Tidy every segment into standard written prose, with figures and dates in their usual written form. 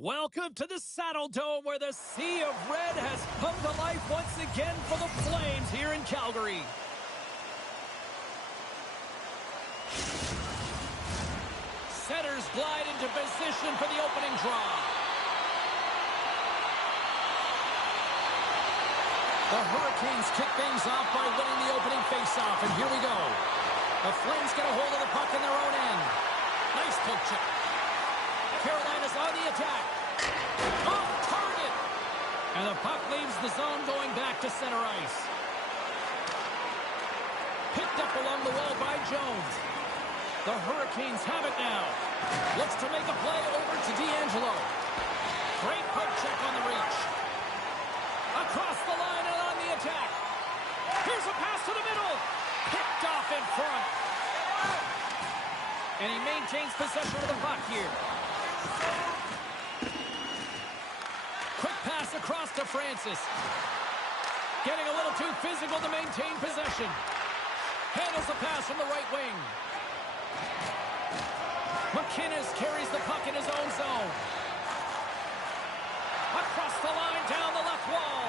Welcome to the Saddle Dome, where the Sea of Red has come to life once again for the Flames here in Calgary. Centers glide into position for the opening draw. The Hurricanes kick things off by winning the opening faceoff, and here we go. The Flames get a hold of the puck in their own end. Nice poke check. Carolina's on the attack. Off target. And the puck leaves the zone going back to center ice. Picked up along the wall by Jones. The Hurricanes have it now. Looks to make a play over to D'Angelo. Great poke check on the reach. Across the line and on the attack. Here's a pass to the middle. Picked off in front. And he maintains possession of the puck here. Quick pass across to Francis. Getting a little too physical to maintain possession. Handles the pass from the right wing. McInnes carries the puck in his own zone. Across the line, down the left wall.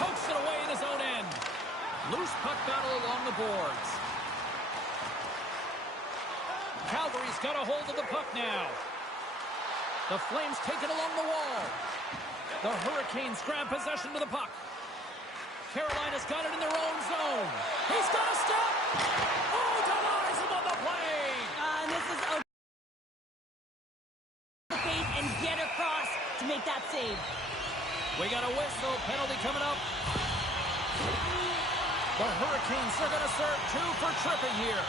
Pokes it away in his own end. Loose puck battle along the boards. Calgary's got a hold of the puck now. The Flames take it along the wall. The Hurricanes grab possession to the puck. Carolina's got it in their own zone. He's got a step. Oh, denies him on the play. And this is a face and get across to make that save. We got a whistle. Penalty coming up. The Hurricanes are going to serve 2 for tripping here.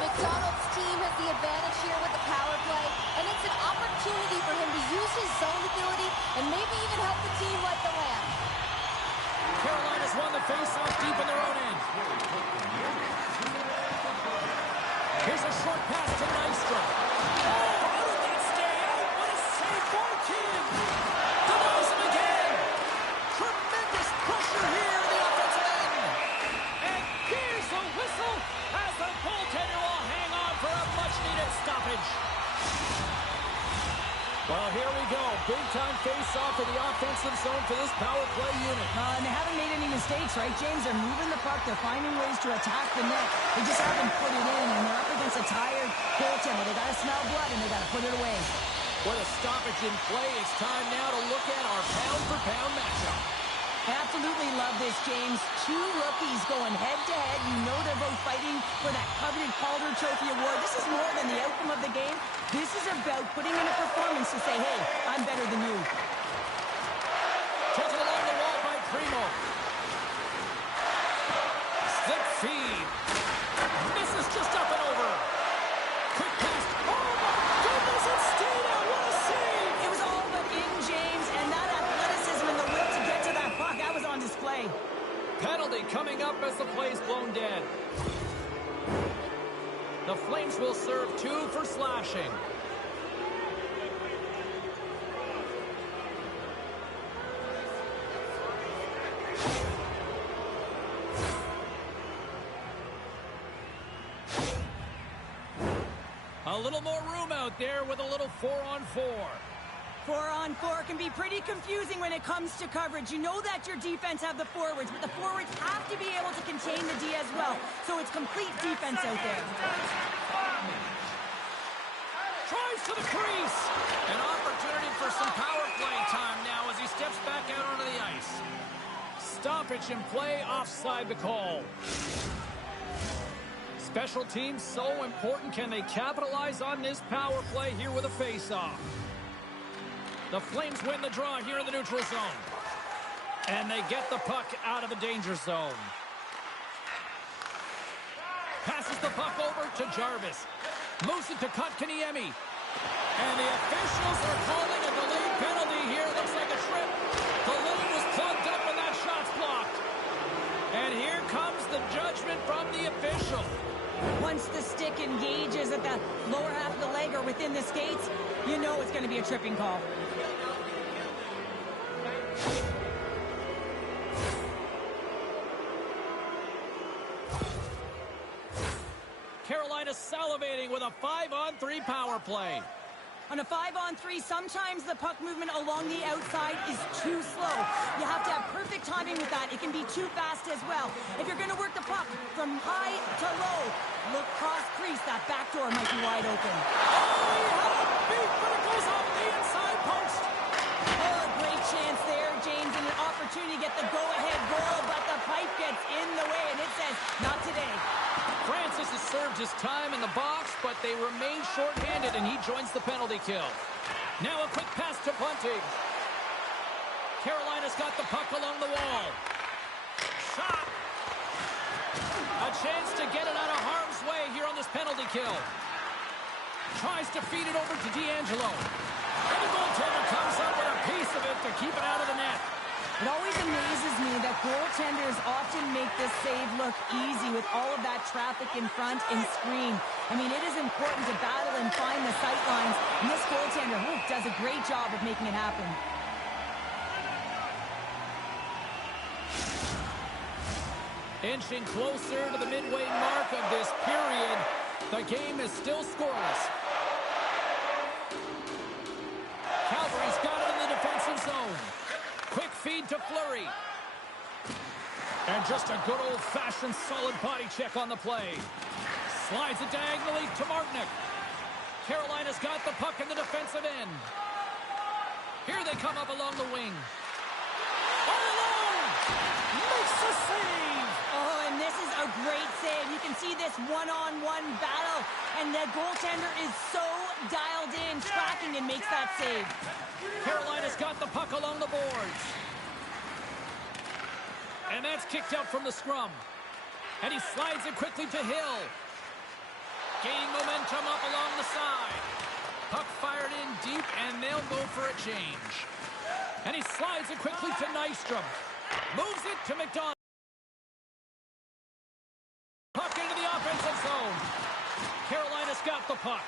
McDonald's team has the advantage here with the power play, and it's an opportunity for him to use his zone ability and maybe even help the team light the lamp. Carolina's won the face-off deep in their own end. Here's a short pass to Nystrom. Oh, how did that stay out? What a save for Kim! Denies him again! Tremendous pressure here in the offensive end. And here's a whistle as the goaltender will hang on for a much-needed stoppage. Well, here we go. Big-time face-off in the offensive zone for this power play unit. And they haven't made any mistakes, right, James? They're moving the puck. They're finding ways to attack the net. They just haven't put it in, and they're up against a tired goaltender. They got to smell blood, and they got to put it away. With a stoppage in play, it's time now to look at our pound-for-pound matchup. I absolutely love this, James. 2 rookies going head-to-head. You know they're both fighting for that coveted Calder Trophy award. This is more than the outcome of the game. This is about putting in a performance to say, hey, I'm better than you. Tilted along the wall by Primo. Slip feed. This is just up and over. Quick pass. Oh, my goodness, it stayed out. What a save. It was all but in, James, and that athleticism and the will to get to that puck, that was on display. Penalty coming up as the play's blown dead. The Flames will serve 2 for slashing. A little more room out there with a little 4-on-4. 4-on-4 can be pretty confusing when it comes to coverage. You know that your defense have the forwards, but the forwards have to be able to contain the D as well. So it's complete defense out there. Tries to the crease. An opportunity for some power play time now as he steps back out onto the ice. Stoppage in play, offside the call. Special teams so important. Can they capitalize on this power play here with a face-off? The Flames win the draw here in the neutral zone. And they get the puck out of the danger zone. Passes the puck over to Jarvis. Moves it to Kotkaniemi. And the officials are calling a delayed penalty here. Looks like a trip. The lane was plugged up and that shot's blocked. And here comes the judgment from the official. Once the stick engages at the lower half of the leg or within the skates, you know it's going to be a tripping call. Carolina salivating with a 5-on-3 power play. On a 5-on-3, sometimes the puck movement along the outside is too slow. You have to have perfect timing with that. It can be too fast as well. If you're going to work the puck from high to low, look cross crease. That back door might be wide open. Oh, he had a beat, but it goes off the inside post. Oh, great chance there, James, and an opportunity to get the go-ahead goal, but the pipe gets in the way, and it says, not today. Francis has served his time in the box, but they remain shorthanded, and he joins the penalty kill. Now a quick pass to Bunting. Carolina's got the puck along the wall. Shot. A chance to get it out of harm's way here on this penalty kill. Tries to feed it over to D'Angelo. And the goaltender comes up with a piece of it to keep it out of the net. It always amazes me that goaltenders often make this save look easy with all of that traffic in front and screen. I mean, it is important to battle and find the sight lines, and this goaltender does a great job of making it happen. Inching closer to the midway mark of this period, the game is still scoreless. Calgary's got it in the defensive zone. Quick feed to Fleury. And just a good old-fashioned solid body check on the play. Slides it diagonally to Martinick. Carolina's got the puck in the defensive end. Here they come up along the wing. All alone! Makes the save! Oh, and this is a great save. You can see this one-on-one battle, and the goaltender is so dialed in, tracking, and makes that save. Carolina's got the puck along the boards. And that's kicked out from the scrum. And he slides it quickly to Hill. Gaining momentum up along the side. Puck fired in deep, and they'll go for a change. And he slides it quickly to Nystrom. Moves it to McDonald. Puck into the offensive zone. Carolina's got the puck.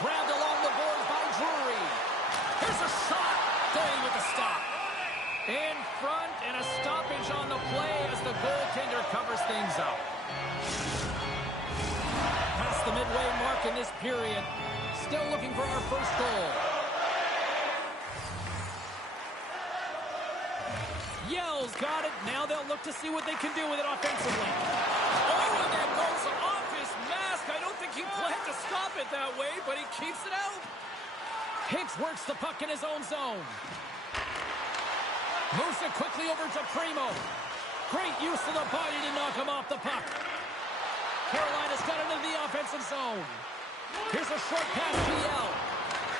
Grabbed along the boards by Drury. Here's a shot. Going with the stop. In front, and a stoppage on the play as the goaltender covers things up. Past the midway mark in this period. Still looking for our first goal. Yell's got it. Now they'll look to see what they can do with it offensively. Oh, and that goes off his mask. I don't think he planned to stop it that way, but he keeps it out. Higgs works the puck in his own zone. Moves it quickly over to Primo. Great use of the body to knock him off the puck. Carolina's got it into the offensive zone. Here's a short pass to Yell.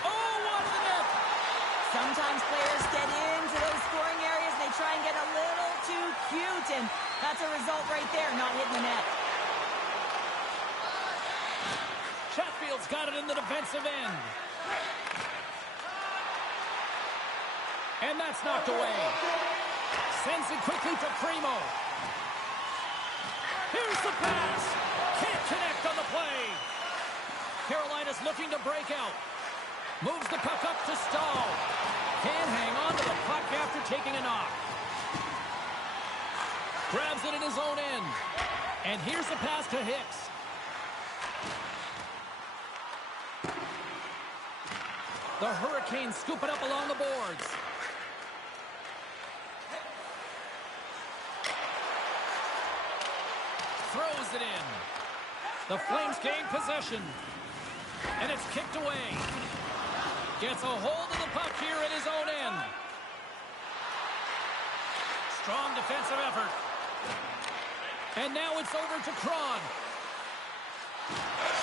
Oh, wide of the net. Sometimes players get into those scoring areas, they try and get a little too cute, and that's a result right there, not hitting the net. Chatfield's got it in the defensive end. And that's knocked away. Sends it quickly to Primo. Here's the pass. Can't connect on the play. Carolina's looking to break out. Moves the puck up to Stahl. Can't hang on to the puck after taking a knock. Grabs it in his own end. And here's the pass to Hicks. The Hurricanes scoop it up along the boards. Throws it in. The Flames gain possession. And it's kicked away. Gets a hold of the puck here in his own end. Strong defensive effort. And now it's over to Cron.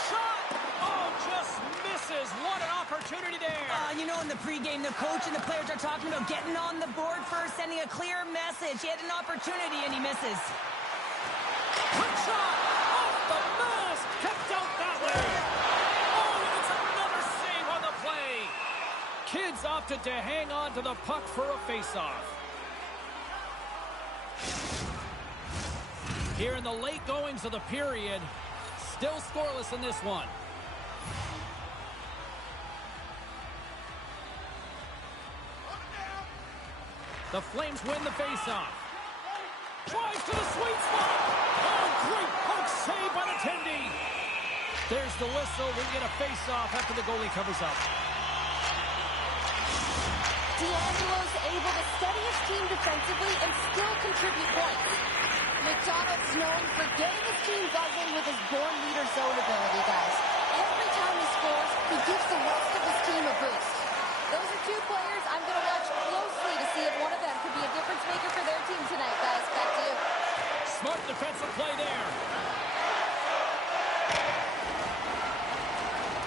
Shot! Oh, just misses. What an opportunity there. You know, in the pregame, the coach and the players are talking about getting on the board first, sending a clear message. He had an opportunity, and he misses. Quick shot! Off the mask! Kept out that way! Oh, and it's another save on the play! Kids opted to hang on to the puck for a face-off. Here in the late goings of the period, still scoreless in this one. The Flames win the face-off. Tries to the sweet spot. Oh, great Big save by the Tendy. There's the whistle. We get a face-off after the goalie covers up. D'Angelo's able to steady his team defensively and still contribute points. McDonald's known for getting his team buzzing with his born leader zone ability, guys. Every time he scores, he gives the rest of his team a boost. Those are two players I'm going to watch closely to see if one of them could be a difference maker for their team tonight, guys. Back to you. Smart defensive play there.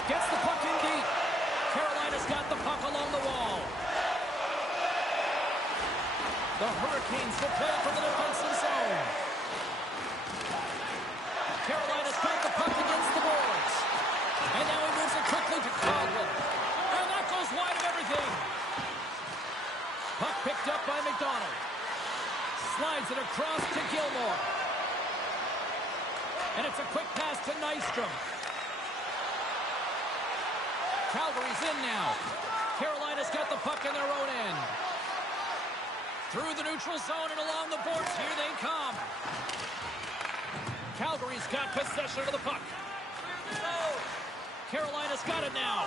Gets the puck in deep. Carolina's got the puck along the wall. The Hurricanes will play from the defensive zone. Carolina's got the puck against the boards. And now he moves it quickly to Coughlin. And that goes wide of everything. Puck picked up by McDonald. Slides it across to Gilmore. And it's a quick pass to Nystrom. Calgary's in now. Carolina's got the puck in their own end. Through the neutral zone and along the boards. Here they come. Calgary's got possession of the puck. Carolina's got it now.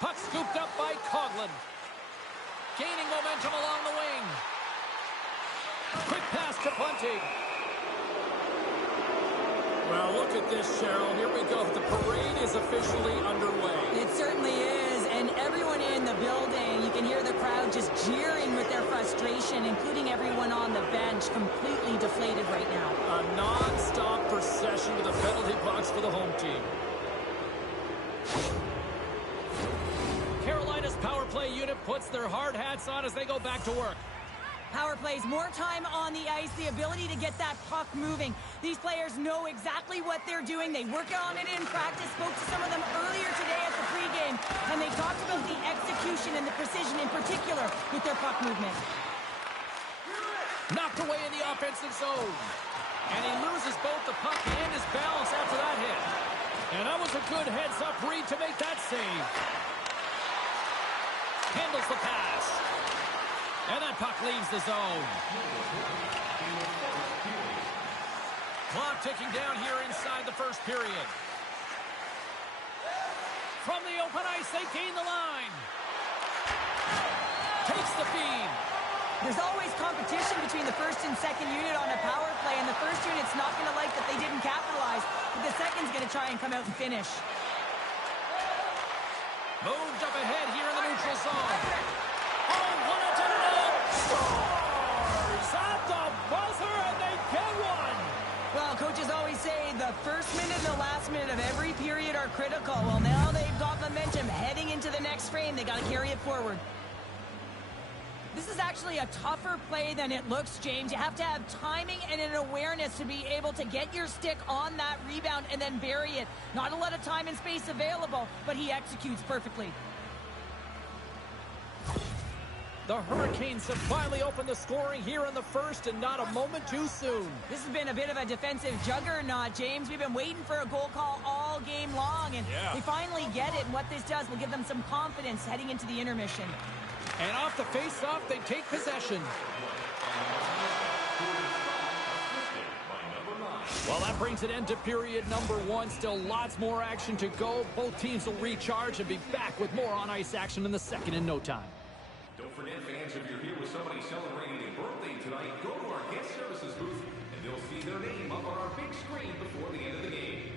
Puck scooped up by Coughlin. Gaining momentum along the wing. Quick pass to Bunting. Well, look at this, Cheryl. Here we go. The parade is officially underway. It certainly is, and everyone in the building, you can hear the crowd just jeering with their frustration, including everyone on the bench, completely deflated right now. A non-stop procession to the penalty box for the home team. Carolina's power play unit puts their hard hats on as they go back to work. Power plays, more time on the ice, the ability to get that puck moving. These players know exactly what they're doing. They work on it in practice. Spoke to some of them earlier today at the pregame, and they talked about the execution and the precision in particular with their puck movement. Knocked away in the offensive zone. And he loses both the puck and his balance after that hit. And that was a good heads-up read to make that save. Handles the pass. And that puck leaves the zone. Clock ticking down here inside the first period. From the open ice, they gain the line. Takes the feed. There's always competition between the first and second unit on a power play, and the first unit's not going to like that they didn't capitalize, but the second's going to try and come out and finish. Moved up ahead here in the neutral zone. Oh, one into the net. Scores at the buzzer, and they get one. Well, coaches always say the first minute and the last minute of every period are critical. Well, now they've got momentum heading into the next frame. They got to carry it forward. This is actually a tougher play than it looks, James. You have to have timing and an awareness to be able to get your stick on that rebound and then bury it. Not a lot of time and space available, but he executes perfectly. The Hurricanes have finally opened the scoring here in the first, and not a moment too soon. This has been a bit of a defensive juggernaut, James. We've been waiting for a goal call all game long, and we finally get it. And what this does will give them some confidence heading into the intermission. And off the face-off, they take possession. Well, that brings an end to period number one. Still lots more action to go. Both teams will recharge and be back with more on-ice action in the second in no time. Don't forget, fans, if you're here with somebody celebrating their birthday tonight, go to our guest services booth, and they'll see their name up on our big screen before the end of the game.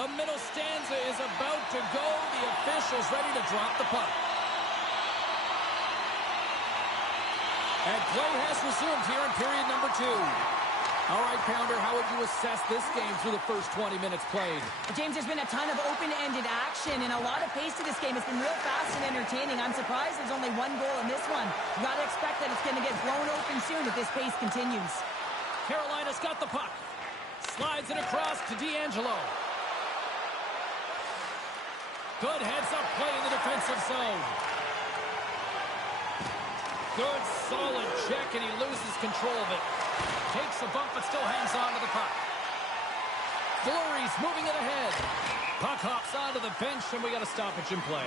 The middle stanza is about to go. The official's ready to drop the puck. And play has resumed here in period number 2. All right, Pounder, how would you assess this game through the first 20 minutes played? James, there's been a ton of open-ended action and a lot of pace to this game. It's been real fast and entertaining. I'm surprised there's only one goal in this one. You got to expect that it's going to get blown open soon if this pace continues. Carolina's got the puck. Slides it across to D'Angelo. Good heads-up play in the defensive zone. Good, solid check, and he loses control of it. Takes a bump, but still hangs on to the puck. Fleury's moving it ahead. Puck hops onto the bench, and we got a stoppage in play.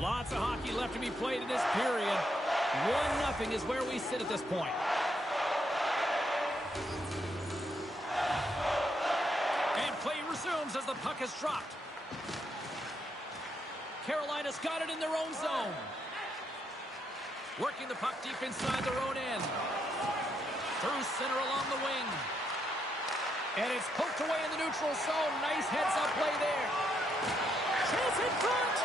Lots of hockey left to be played in this period. 1-0 is where we sit at this point. And play resumes as the puck is dropped. Carolina's got it in their own zone. Working the puck deep inside their own end. Through center along the wing. And it's poked away in the neutral zone. Nice heads-up play there. Chance in front.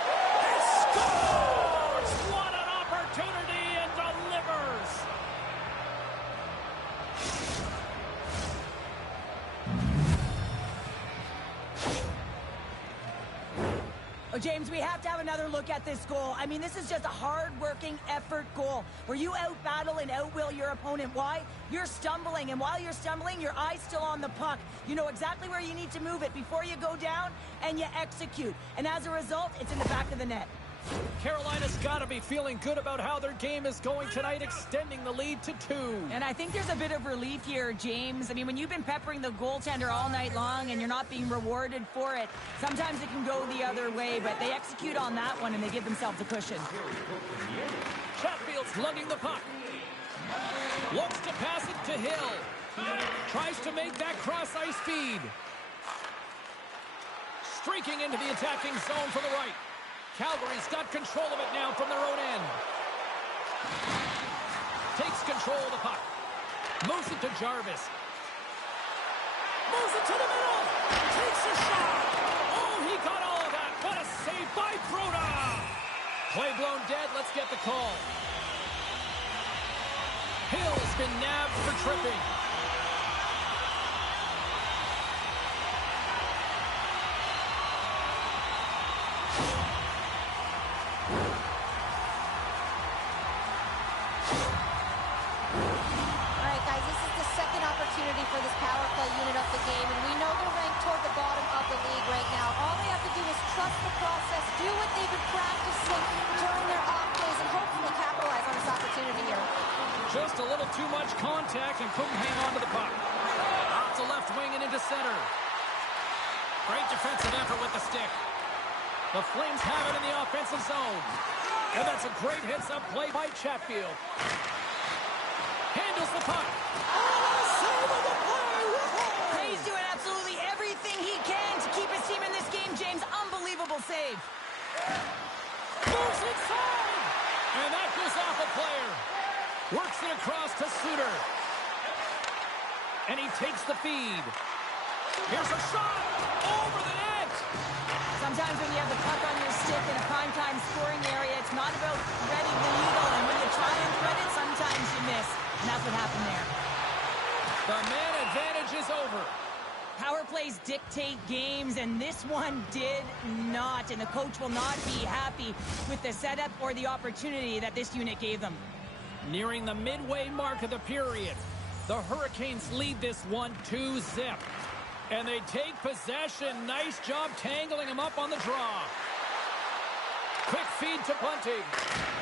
And scores! What an opportunity, and delivers! Oh, James, we have to have another look at this goal. I mean, this is just a hard-working effort goal where you out-battle and out-will your opponent. Why? You're stumbling, and while you're stumbling, your eye's still on the puck. You know exactly where you need to move it before you go down, and you execute. And as a result, it's in the back of the net. Carolina's got to be feeling good about how their game is going tonight, extending the lead to 2. And I think there's a bit of relief here, James. I mean, when you've been peppering the goaltender all night long and you're not being rewarded for it, sometimes it can go the other way, but they execute on that one and they give themselves a cushion. Chatfield's lugging the puck. Looks to pass it to Hill. Tries to make that cross-ice feed. Streaking into the attacking zone for the right. Calgary's got control of it now from their own end. Takes control of the puck. Moves it to Jarvis. Moves it to the middle. Takes a shot. Oh, he got all of that. What a save by Broda. Play blown dead. Let's get the call. Hill's been nabbed for tripping. For this power play unit of the game, and we know they're ranked toward the bottom of the league right now. All they have to do is trust the process, do what they've been practicing during their off days, and hopefully capitalize on this opportunity here. Just a little too much contact and couldn't hang on to the puck. Out to left wing and into center. Great defensive effort with the stick. The Flames have it in the offensive zone. And that's a great heads-up play by Chatfield. Handles the puck. He's doing absolutely everything he can to keep his team in this game, James. Unbelievable save. Moves inside. And that goes off a player. Works it across to Suter. And he takes the feed. Here's a shot. Over the net. Sometimes when you have the puck on your stick in a primetime scoring area, it's not about threading the needle. And when you try and thread it, sometimes you miss. And that's what happened there. The man advantage is over. Power plays dictate games, and this one did not. And the coach will not be happy with the setup or the opportunity that this unit gave them. Nearing the midway mark of the period, the Hurricanes lead this one 2-0. And they take possession. Nice job tangling him up on the draw. Quick feed to Bunting.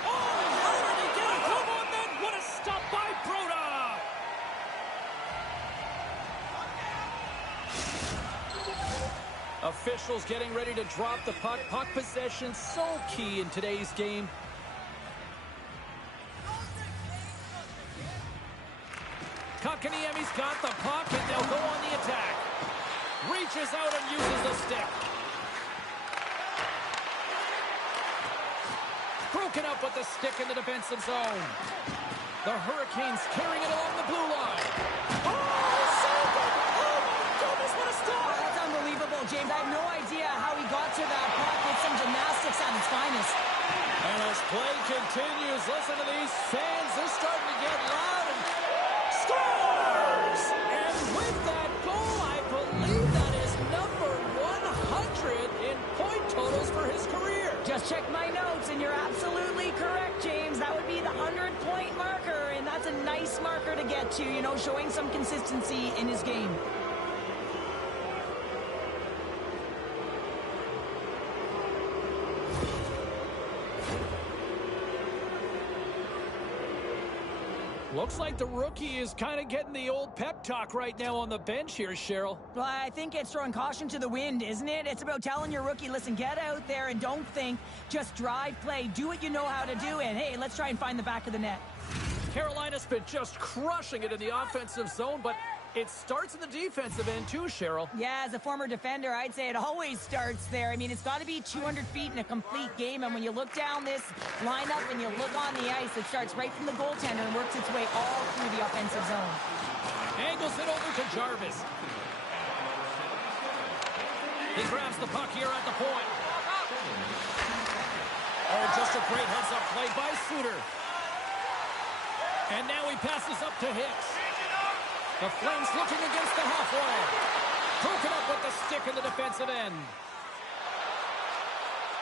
Oh, how did he get a glove on that? What a stop by Broda! Officials getting ready to drop the puck. Puck possession so key in today's game. Kotkaniemi's got the puck, and they'll go on the attack. Reaches out and uses the stick. Broken up with the stick in the defensive zone. The Hurricanes carrying it along the blue line. its finest. And as play continues, listen to these fans. They're starting to get loud and scores! And with that goal, I believe that is number 100 in point totals for his career. Just check my notes, and you're absolutely correct, James. That would be the 100-point marker, and that's a nice marker to get to, you know, showing some consistency in his game. Looks like the rookie is kind of getting the old pep talk right now on the bench here, Cheryl. Well, I think it's throwing caution to the wind, isn't it? It's about telling your rookie, listen, get out there and don't think. Just drive, play, do what you know how to do, and hey, let's try and find the back of the net. Carolina's been just crushing it in the offensive zone, but it starts in the defensive end too, Cheryl. Yeah, as a former defender, I'd say it always starts there. I mean, it's got to be 200 feet in a complete game, and when you look down this lineup and you look on the ice, it starts right from the goaltender and works its way all through the offensive zone. Angles it over to Jarvis. He grabs the puck here at the point. Oh, just a great heads-up play by Suter. And now he passes up to Hicks. The Flames looking against the half wall. Broken up with the stick in the defensive end.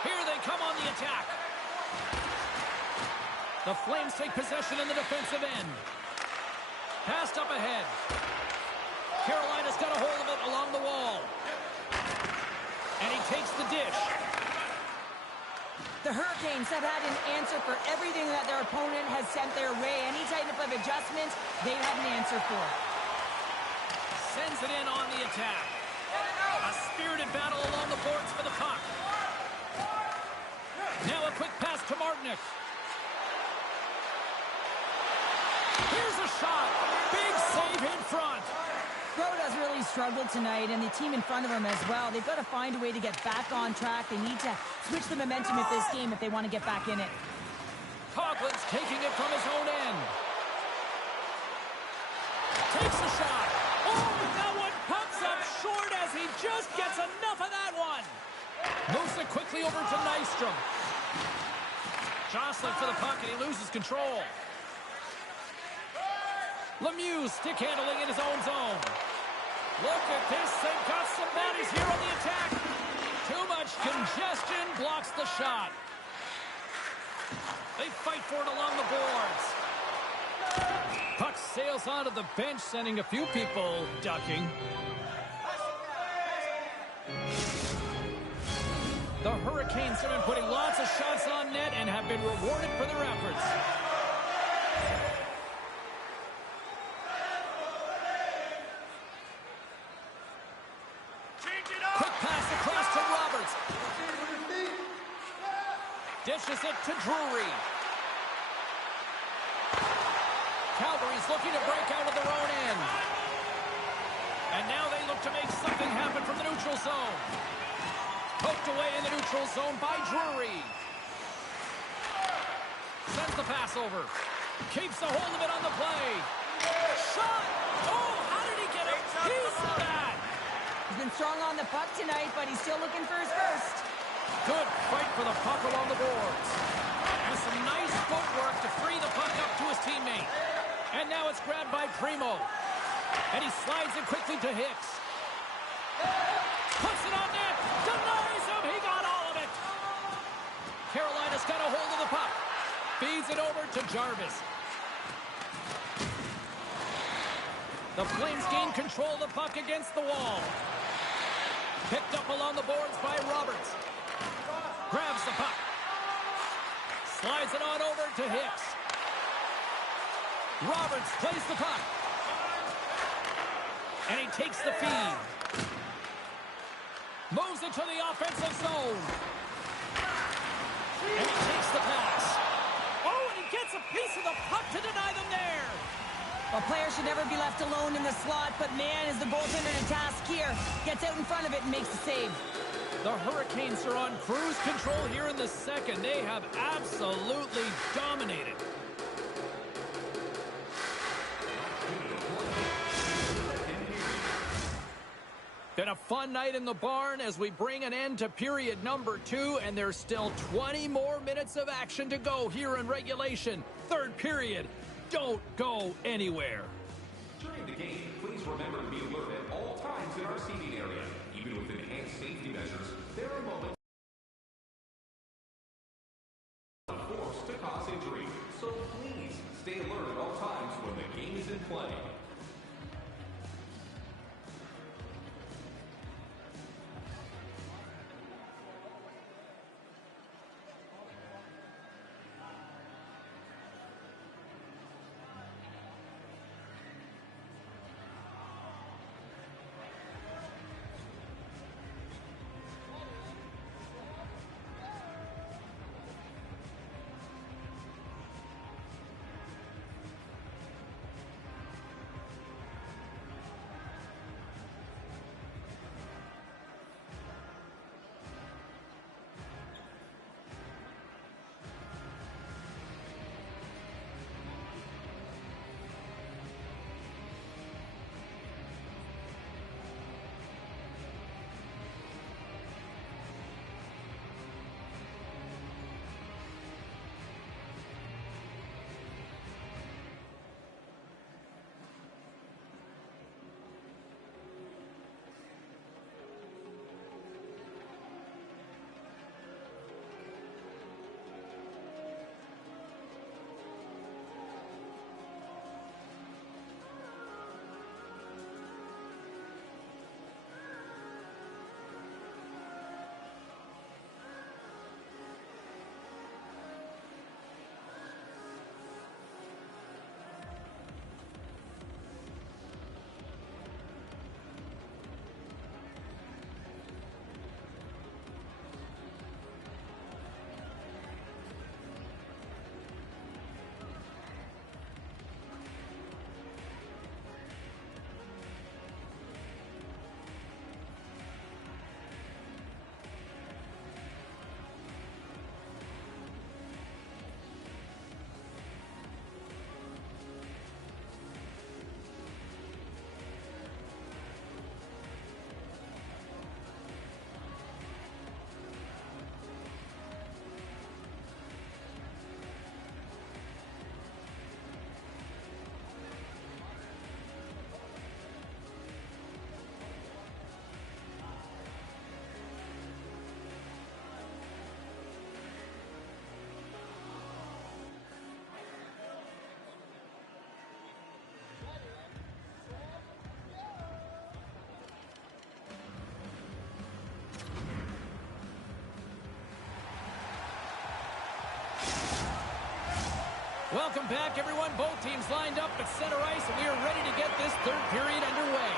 Here they come on the attack. The Flames take possession in the defensive end. Passed up ahead. Carolina's got a hold of it along the wall. And he takes the dish. The Hurricanes have had an answer for everything that their opponent has sent their way. Any type of adjustments, they've had an answer for. Sends it in on the attack. A spirited battle along the boards for the puck. Now a quick pass to Martinick. Here's a shot. Big save in front. Rhoda's really struggled tonight, and the team in front of him as well. They've got to find a way to get back on track. They need to switch the momentum of this game if they want to get back in it. Coughlin's taking it from his own end. Takes a shot. Oh, that one pops up short as he just gets enough of that one. Moves it quickly over to Nystrom. Jostling for the puck, and he loses control. Lemieux stick handling in his own zone. Look at this. They've got some bodies here on the attack. Too much congestion blocks the shot. They fight for it along the boards. Puck sails onto the bench, sending a few people ducking. The Hurricanes have been putting lots of shots on net and have been rewarded for their efforts. Quick pass across to Roberts. Dishes it to Drury. Calgary's looking to break out of their own end. And now they look to make something happen from the neutral zone. Poked away in the neutral zone by Drury. Sends the pass over. Keeps a hold of it on the play. Shot! Oh, how did he get a piece of that? He's been strong on the puck tonight, but he's still looking for his first. Good fight for the puck along the boards. And some nice footwork to free the puck up to his teammate. And now it's grabbed by Primo. And he slides it quickly to Hicks. Puts it on net. Denies him. He got all of it. Carolina's got a hold of the puck. Feeds it over to Jarvis. The Flames gain control of the puck against the wall. Picked up along the boards by Roberts. Grabs the puck. Slides it on over to Hicks. Roberts plays the puck. And he takes the feed. Moves it to the offensive zone. And he takes the pass. Oh, and he gets a piece of the puck to deny them there. Well, players should never be left alone in the slot, but man, is the goaltender in a task here. Gets out in front of it and makes the save. The Hurricanes are on cruise control here in the second. They have absolutely dominated. Been a fun night in the barn as we bring an end to period number 2, and there's still 20 more minutes of action to go here in regulation. Third period. Don't go anywhere. During the game, please remember to be alert at all times in our seating area. Even with enhanced safety measures, there are moments forced to cause injury. So please stay alert at all times when the game is in play. Welcome back, everyone. Both teams lined up at center ice, and we are ready to get this third period underway.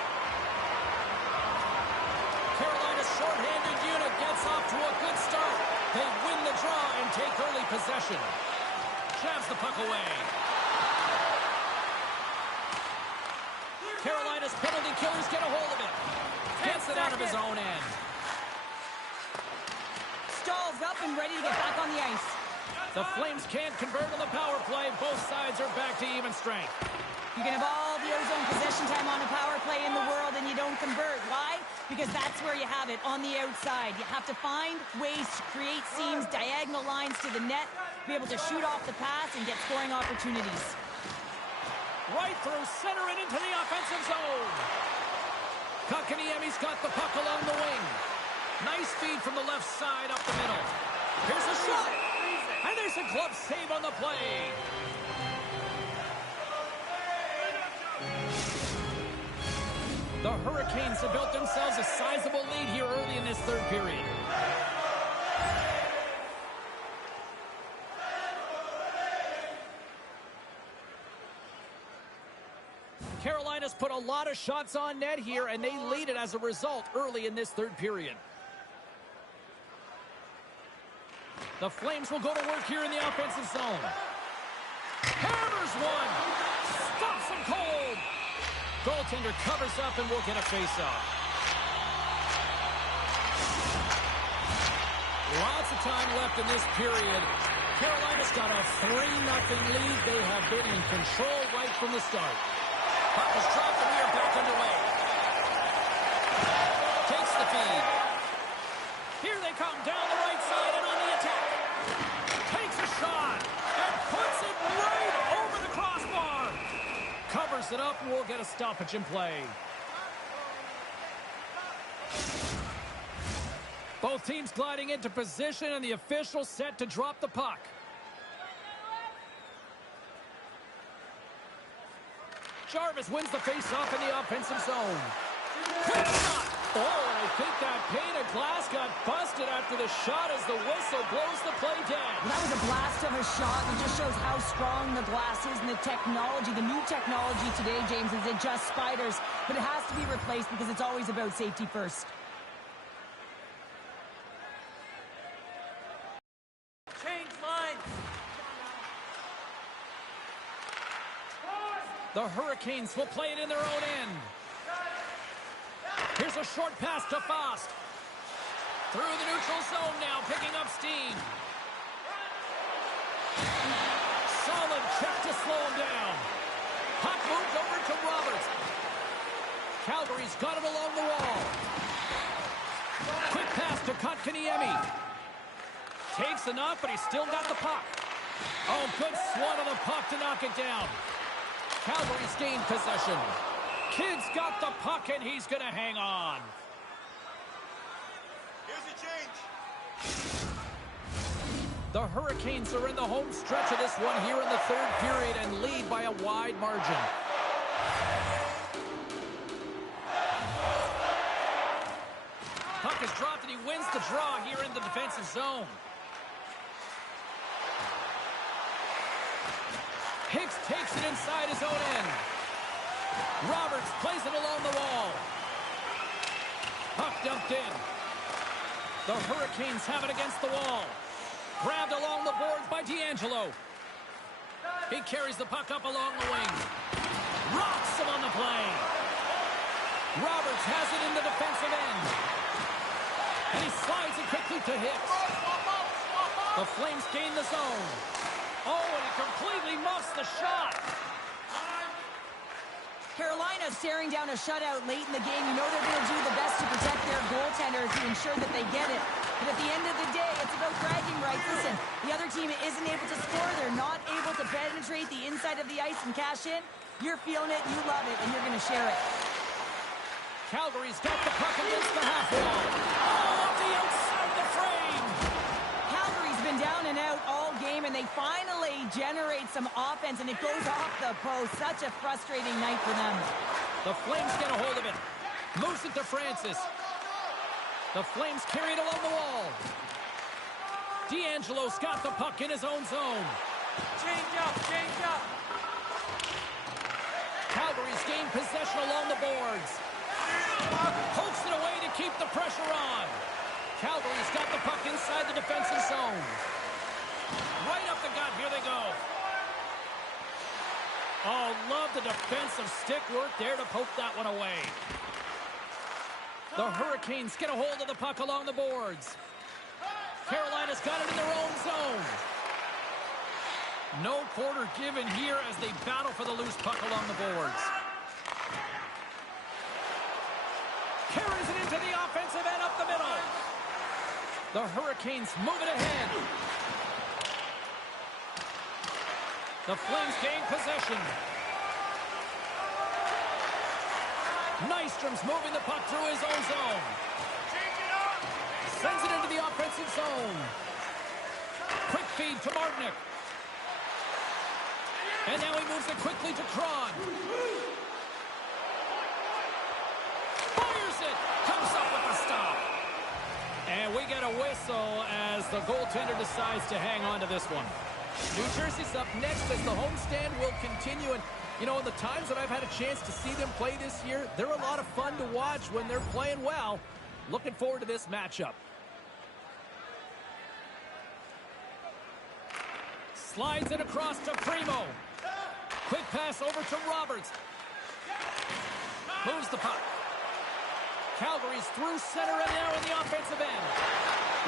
Carolina's shorthanded unit gets off to a good start. They win the draw and take early possession. Jabs the puck away. Carolina's penalty killers get a hold of it. Gets it out of his own end. Stalls up and ready to get back on the ice. The Flames can't convert on the power play. Both sides are back to even strength. You can have all the ozone possession time on a power play in the world and you don't convert. Why? Because that's where you have it, on the outside. You have to find ways to create seams, diagonal lines to the net, be able to shoot off the pass and get scoring opportunities. Right through center and into the offensive zone. Kakaniemi's got the puck along the wing. Nice feed from the left side up the middle. Here's a shot. And there's a glove save on the play. The Hurricanes have built themselves a sizable lead here early in this third period. Carolina's put a lot of shots on net here, and they lead it as a result early in this third period. The Flames will go to work here in the offensive zone. Hammers one. Stops him cold. Goaltender covers up and will get a faceoff. Lots of time left in this period. Carolina's got a 3-0 lead. They have been in control right from the start. Puck is dropped and we are back underway. feed. Here they come down the right side and on the attack. Takes a shot and puts it right over the crossbar. Covers it up and we'll get a stoppage in play. Both teams gliding into position and the official set to drop the puck. Jarvis wins the face-off in the offensive zone. Quick shot. Oh, and I think that pane of glass got busted after the shot as the whistle blows the play dead. That was a blast of a shot. It just shows how strong the glass is and the technology. The new technology today, James, is it just spiders. But it has to be replaced because it's always about safety first. The Hurricanes will play it in their own end. Here's a short pass to Fost. Through the neutral zone now, picking up steam. Solid check to slow him down. Puck moved over to Roberts. Calgary's got it along the wall. Quick pass to Kotkaniemi. Takes the knock, but he's still got the puck. Oh, good swat of the puck to knock it down. Calgary's gained possession. Kidd's got the puck, and he's going to hang on. Here's a change. The Hurricanes are in the home stretch of this one here in the third period and lead by a wide margin. Puck is dropped, and he wins the draw here in the defensive zone. Hicks takes it inside his own end. Roberts plays it along the wall. Puck dumped in. The Hurricanes have it against the wall. Grabbed along the boards by D'Angelo. He carries the puck up along the wing. Rocks him on the play. Roberts has it in the defensive end. And he slides it quickly to Hicks. The Flames gain the zone. Oh, and he completely muffs the shot. Carolina staring down a shutout late in the game. You know they're going to do the best to protect their goaltender to ensure that they get it. But at the end of the day, it's about bragging rights. Listen, the other team isn't able to score. They're not able to penetrate the inside of the ice and cash in. You're feeling it, you love it, and you're going to share it. Calgary's got the puck against the half wall. Oh, off the outside the frame. Calgary's been down and out all game, and they finally generate some offense, and it goes off the post. Such a frustrating night for them. The Flames get a hold of it. Moves it to Francis. The Flames carry it along the wall. D'Angelo's got the puck in his own zone. Change up, change up. Calgary's gained possession along the boards. Pokes it away to keep the pressure on. Calgary's got the puck inside the defensive zone. Right up the gut, here they go. Oh, love the defensive stick work there to poke that one away. The Hurricanes get a hold of the puck along the boards. Carolina's got it in their own zone. No quarter given here as they battle for the loose puck along the boards. Carries it into the offensive end up the middle. The Hurricanes move it ahead. The Flames gain possession. Nystrom's moving the puck through his own zone. Sends it into the offensive zone. Quick feed to Martinick. And now he moves it quickly to Kron. Fires it. Comes up with the stop. And we get a whistle as the goaltender decides to hang on to this one. New Jersey's up next as the homestand will continue. And, you know, the times that I've had a chance to see them play this year, they're a lot of fun to watch when they're playing well. Looking forward to this matchup. Slides it across to Primo. Quick pass over to Roberts. Moves the puck. Calgary's through center and now in the offensive end.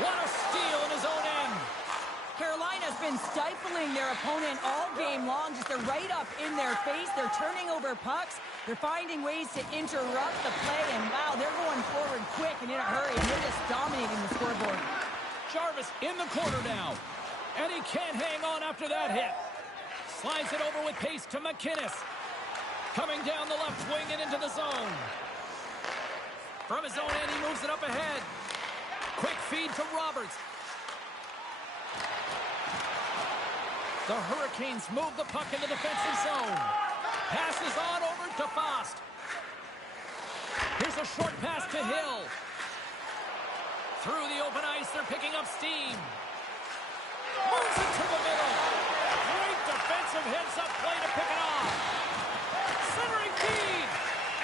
What a steal in his own end. Carolina's been stifling their opponent all game long. Just they're right up in their face. They're turning over pucks. They're finding ways to interrupt the play. And, wow, they're going forward quick and in a hurry. And they're just dominating the scoreboard. Jarvis in the corner now. And he can't hang on after that hit. Slides it over with pace to McInnes. Coming down the left wing and into the zone. From his own end, he moves it up ahead. Quick feed to Roberts. The Hurricanes move the puck in the defensive zone. Passes on over to Fost. Here's a short pass to Hill. Through the open ice, they're picking up steam. Moves it to the middle. Great defensive heads-up play to pick it off. Centering feed.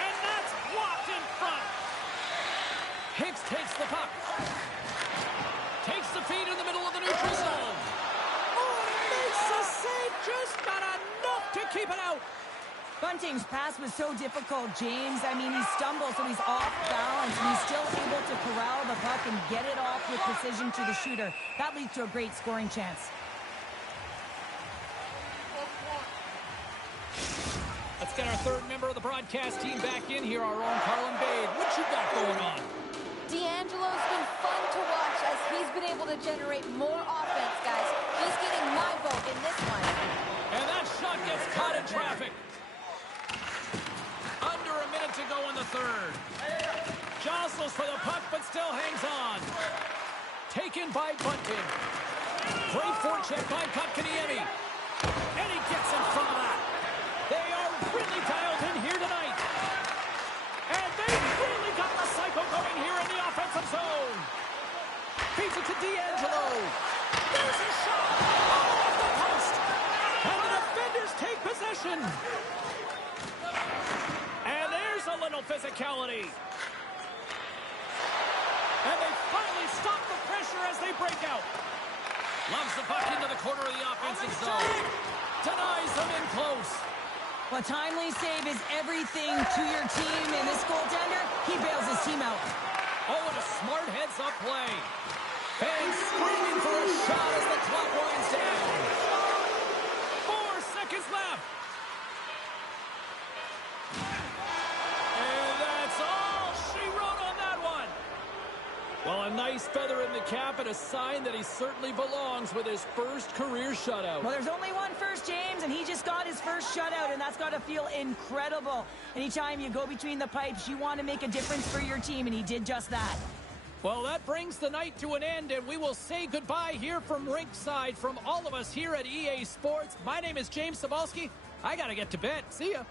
And that's blocked in front. Hicks takes the puck. Takes the feed in the middle of the neutral zone. Oh, and makes the save. Just not enough to keep it out. Bunting's pass was so difficult, James. I mean, he stumbles, so he's off balance, and he's still able to corral the puck and get it off with precision to the shooter. That leads to a great scoring chance. Let's get our third member of the broadcast team back in here, our own Carlin Bade. What you got going on? D'Angelo's been fun to watch as he's been able to generate more offense, guys. He's getting my vote in this one. And that shot gets caught in traffic. Under a minute to go in the third. Jostles for the puck, but still hangs on. Taken by Bunting. Great forecheck by Kotkaniemi. And he gets in front of that. They are really dialed in here tonight. And they've really got the cycle going here in the offensive zone. Feeds it to D'Angelo. There's a shot. Oh, off the post. And the defenders take possession. And there's a little physicality. And they finally stop the pressure as they break out. Loves the puck into the corner of the offensive zone. Denies them in close. A timely save is everything to your team, and this goaltender, he bails his team out. Oh, and a smart heads-up play. Fans screaming for a shot as the clock winds down. 4 seconds left. And that's all she wrote on that one. Well, a nice feather in the cap and a sign that he certainly belongs with his first career shutout. Well, there's only one first, James, and he just got his first shutout, and that's got to feel incredible. Anytime you go between the pipes, you want to make a difference for your team, and he did just that. Well, that brings the night to an end, and we will say goodbye here from Rinkside from all of us here at EA Sports. My name is James Cybulski. I got to get to bed. See ya.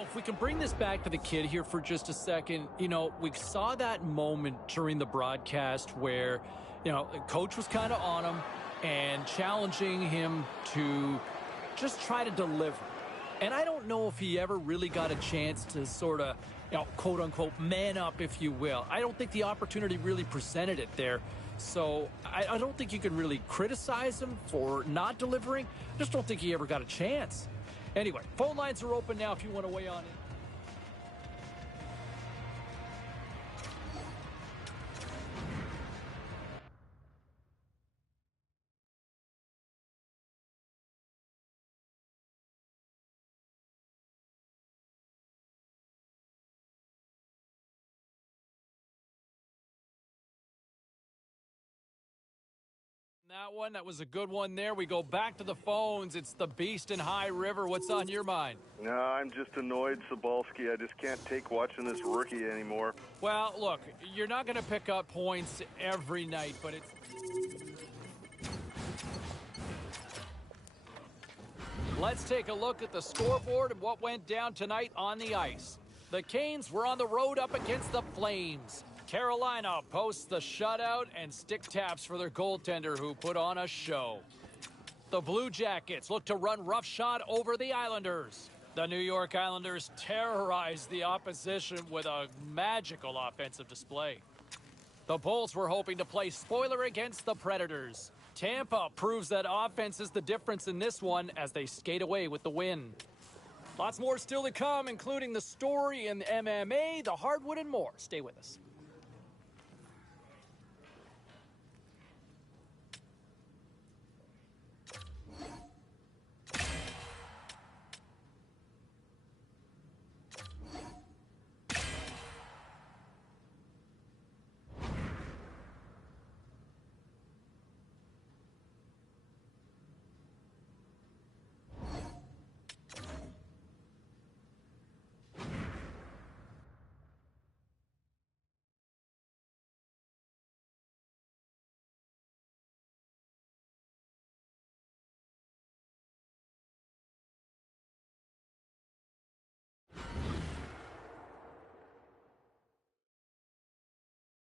If we can bring this back to the kid here for just a second, we saw that moment during the broadcast where, the coach was kind of on him and challenging him to just try to deliver. And I don't know if he ever really got a chance to sort of, quote unquote, man up, if you will. I don't think the opportunity really presented it there. So I don't think you can really criticize him for not delivering. I just don't think he ever got a chance. Anyway, phone lines are open now if you want to weigh on it. That was a good one there. We go back to the phones. It's the Beast in High River. What's on your mind? No, I'm just annoyed, Cybulski. I just can't take watching this rookie anymore. Well, look, you're not going to pick up points every night, but it's... Let's take a look at the scoreboard and what went down tonight on the ice. The Canes were on the road up against the Flames. Carolina posts the shutout and stick taps for their goaltender who put on a show. The Blue Jackets look to run roughshod over the Islanders. The New York Islanders terrorized the opposition with a magical offensive display. The Bulls were hoping to play spoiler against the Predators. Tampa proves that offense is the difference in this one as they skate away with the win. Lots more still to come, including the story in MMA, the hardwood, and more. Stay with us.